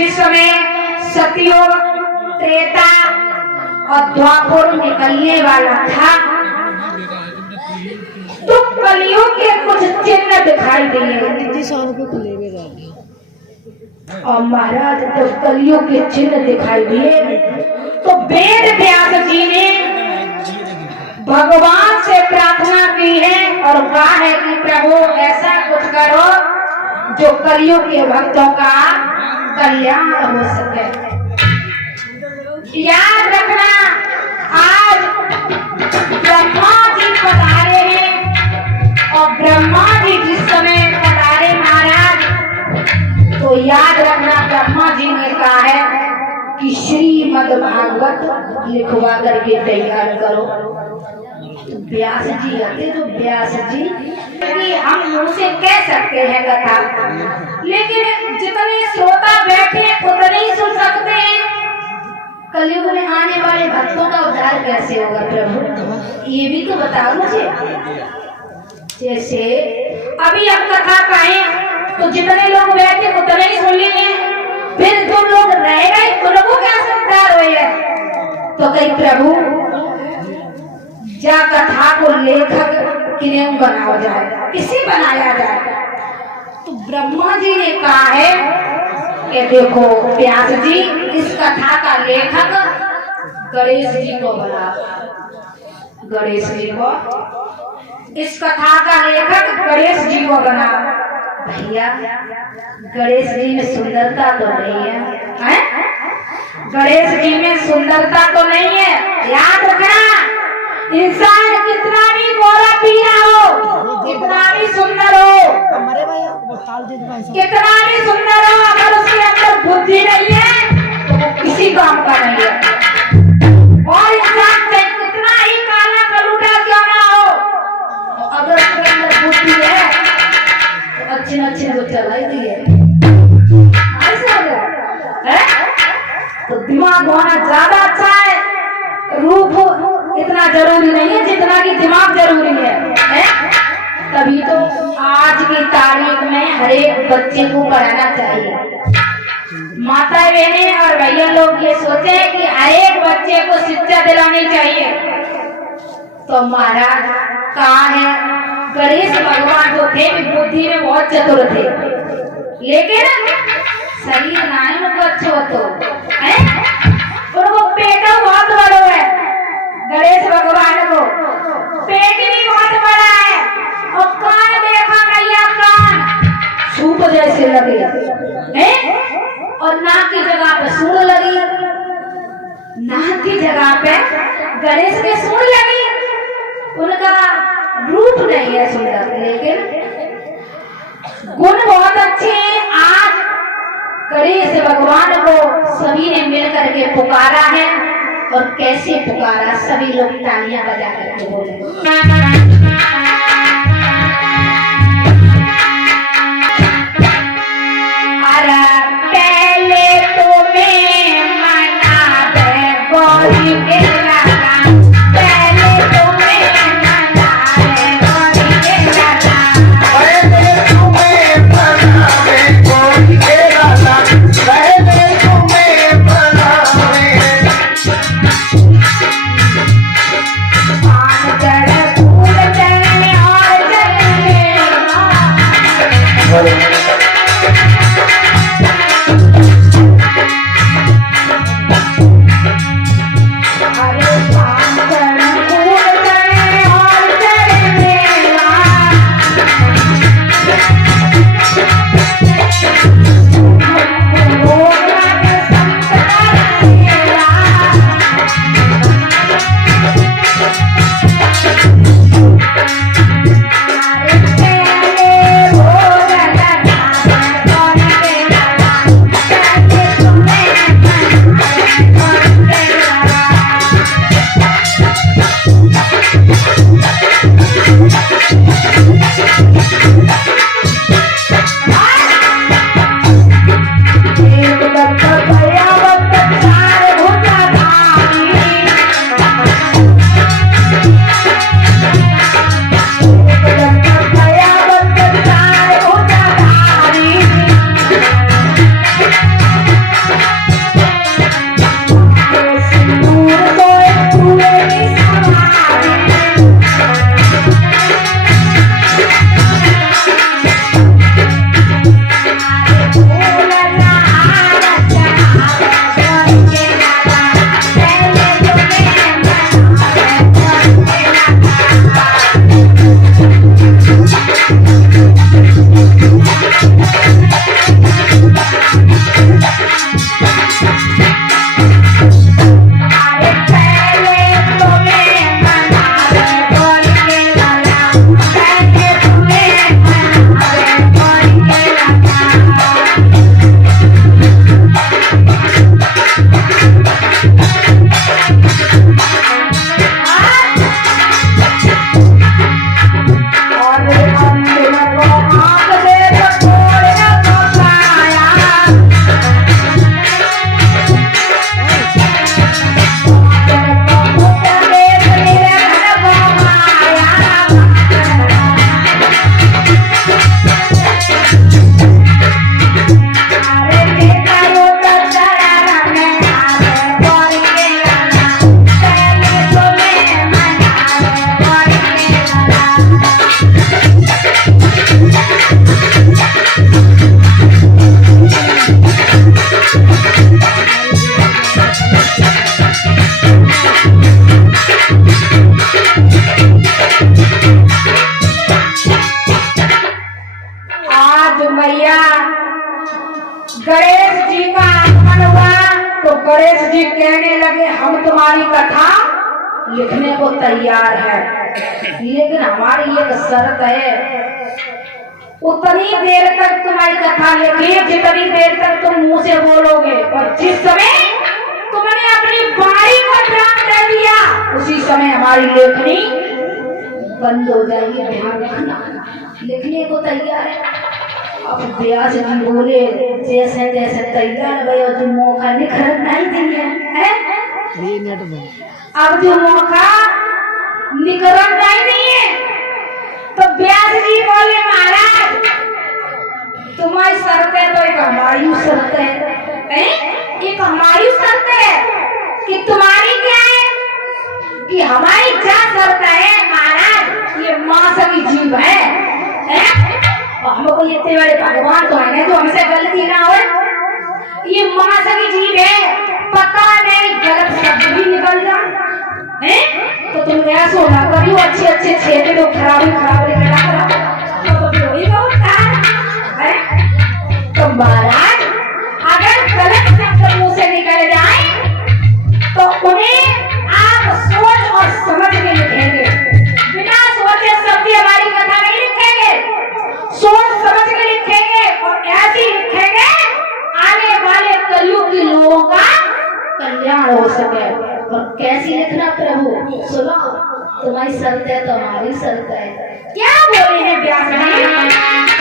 जिस समय सतयुग, त्रेता और द्वापर निकलने वाला था तो कलयुग के कुछ चिन्ह दिखाई दिए। और महाराज तो कलयुग के चिन्ह दिखाई दिए तो वेद व्यास जी ने भगवान से प्रार्थना की है और कहा है कि प्रभु ऐसा कुछ करो जो कलयुग के भक्तों का कल्याण हो सके। याद रखना, आज ब्रह्मा जी पधारे हैं और ब्रह्मा जी जिस समय पधारे महाराज तो याद रखना ब्रह्मा जी ने कहा है कि श्रीमद् भागवत लिखवा करके तैयार करो। व्यास जी आते तो व्यास जी हम उनसे कह सकते हैं कथा, लेकिन जितने श्रोता बैठे उतने ही सुन सकते हैं। कलयुग में आने वाले भक्तों का उद्धार कैसे होगा प्रभु, ये भी तो बताओ मुझे। जैसे अभी हम कथा कहें तो जितने लोग बैठे उतने ही सुन लेंगे, फिर जो लोग रह गए उनको कैसे उद्धार होगा। तो कहीं प्रभु जा कथा को लेखक किन्हें बनाया जाए, किसे बनाया जाए। तो ब्रह्मा जी ने कहा है कि देखो व्यास जी इस कथा का लेखक गणेश जी को बना, गणेश जी को इस कथा का लेखक गणेश जी को बना। भैया गणेश जी में सुंदरता तो नहीं है, गणेश जी में सुंदरता तो नहीं है। याद रखना, इंसान कितना भी गोरा पीला हो, कितना भी सुंदर हो, कितना भी सुंदर हो, अगर उसके अंदर बुद्धि नहीं है तो वो किसी काम का नहीं है। और इंसान कितना ही काला कलूटा क्यों ना हो, अगर उसके अंदर बुद्धि है तो अच्छे को चलाई दी है। तो दिमाग होना ज्यादा अच्छा है, रूप इतना जरूरी नहीं है जितना कि दिमाग जरूरी है? तभी तो आज की तारीख में हर एक बच्चे को पढ़ाना चाहिए। माता बहनें और भैया लोग ये सोचे कि हर एक बच्चे को शिक्षा दिलानी चाहिए। तो महाराज कहा है गणेश भगवान जो थे बुद्धि में बहुत चतुर थे, लेकिन शरीर नाम को अच्छो तो उनको पेट बहुत बड़ो है। गणेश भगवान को पेट भी बहुत बड़ा है और कान देखा नैया, कान सूप जैसे लगे हैं और नाक की जगह पे सूंड लगी, नाक की जगह पे गणेश के सूंड लगी। उनका रूप नहीं है सुंदर, लेकिन गुण बहुत अच्छे हैं। आज गणेश भगवान को सभी ने मिलकर के पुकारा है और कैसे पुकारा, सभी लोग तालियां बजा करके बोले। आज मैया गणेश जी का आगमन हुआ तो गणेश जी कहने लगे हम तुम्हारी कथा लिखने को तैयार है, लेकिन हमारी एक शर्त है, उतनी देर तक तुम्हारी कथा लिखिए जितनी देर तक तुम मुंह से बोलोगे, और जिस समय तुमने अपनी बारी को ध्यान दे दिया उसी समय हमारी लेखनी बंद हो जाएगी। ध्यान रखना, लिखने को तैयार है। अब व्यास जी बोले जैसे जैसे तैयार भैया जो मौका निखर नहीं दिए है? अब जो मौका निकरण नहीं दिए तो व्यास जी बोले महाराज तुम्हारी शर्त है तो एक हमारी शर्त है, एक हमारी शर्त है कि तुम्हारी क्या है कि हमारी क्या शर्त है महाराज, ये माँ सभी जीव है और हमको इतने बड़े भगवान तो है जो हमसे गलती ना हो, ये माँ सभी जीव है, पता नहीं गलत शब्द भी निकल जाए तो तुम ऐसा ना करियो अच्छे अच्छे छेदे लोग खराब निकला तो महाराज अगर गलत शब्द मुंह से निकल जाए तो उन्हें आप सोच और समझ के लिखेंगे, बिना सोचे शब्द हमारी कथा नहीं लिखेंगे, सोच समझ के लिखेंगे और ऐसे लिखेंगे आने वाले कलयुग के लोगों का कल्याण हो सके। और कैसी लिखना प्रभु सुनो, तुम्हारी शर्त है तो हमारी शर्त है। क्या बोले हैं व्यास जी?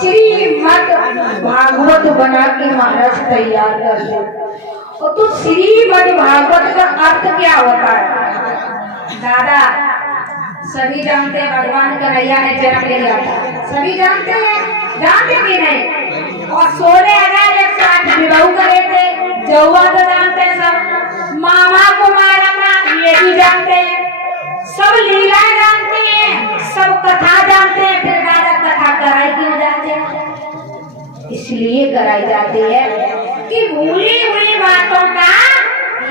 श्रीमद् भागवत बना के महाराज तैयार कर दे। तो श्रीमद् भागवत का अर्थ क्या होता है दादा? सभी जानते हैं भगवान कन्हैया ने जन्म लिया था, सभी जानते हैं, जानते कि नहीं? और 16,108 विवाह करे थे, जौवा तो जानते हैं सब, मामा को मारना ये भी जानते हैं, सब लीला जानते हैं, सब कथा जानते हैं। फिर दादा कथा कराई क्यों जाते हैं? इसलिए कराई जाती है कि भूली हुई बातों का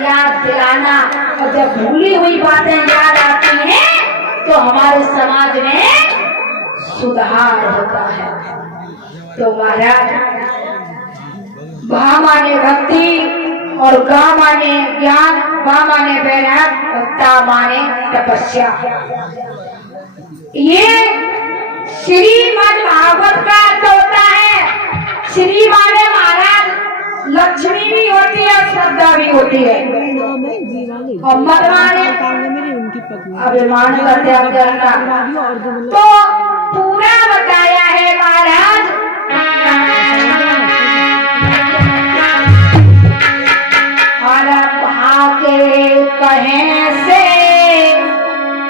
याद दिलाना, और जब भूली हुई बातें याद आती हैं तो हमारे समाज में सुधार होता है। तो महाराज भा माने भक्ति और गा माने ज्ञान, बा माने वैराग और ता माने तपस्या। ये श्रीमद् भागवत का अर्थ होता है। श्री माने महाराज लक्ष्मी भी होती है, श्रद्धा भी होती है, और मत माने अभिमान का त्याग करना। तो पूरा बताया है महाराज। के कहें से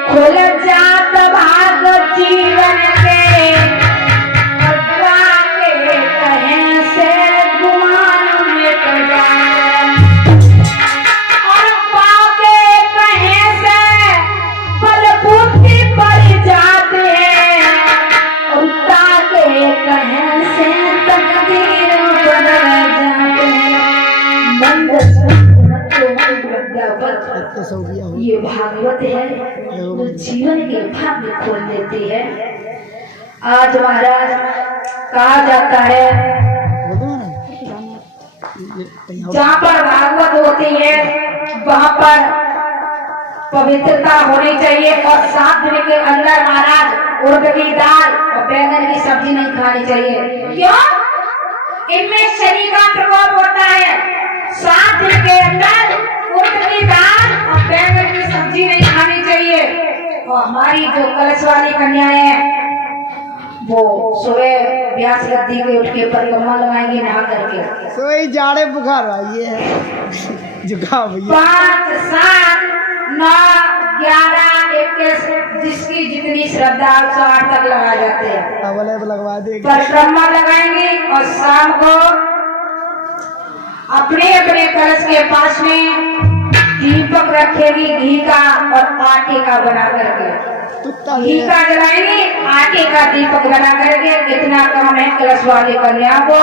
खुल जात भाग जीवन के, के कहें से गुमान मिट जाए, और पाके कहें से बलबूती पड़ जाते हैं, उल्टा के कहें से तकदीर बदल जाते हैं। ये भागवत है, वो जीवन के भाग्य खोल देती है। आज महाराज कहा जाता है जहाँ पर भागवत होती है वहाँ पर पवित्रता होनी चाहिए, और 7 दिन के अंदर महाराज उड़द की दाल और बैंगन की सब्जी नहीं खानी चाहिए। क्यों? इनमें शनि का प्रभाव होता है। 7 दिन के अंदर उड़द की दाल और बैंगन की सब्जी नहीं खानी चाहिए। और हमारी जो कलश वाली कन्याएं हैं वो सुबह व्यास गद्दी के उठ के परिक्रमा लगाएंगे नहा करके। सोई जाड़े बुखार आई है जुकाम 5, 7, 9, 11, 21 जिसकी जितनी श्रद्धा 108 तक लगा जाते हैं, लगवा देंगे, परिक्रमा लगाएंगे। और शाम को अपने अपने कलश के पास में दीपक रखेगी, घी का और आटे का बना करके। घी का जलाएंगे, आटे का दीपक बना करके। इतना काम है कलश वाले कन्या को।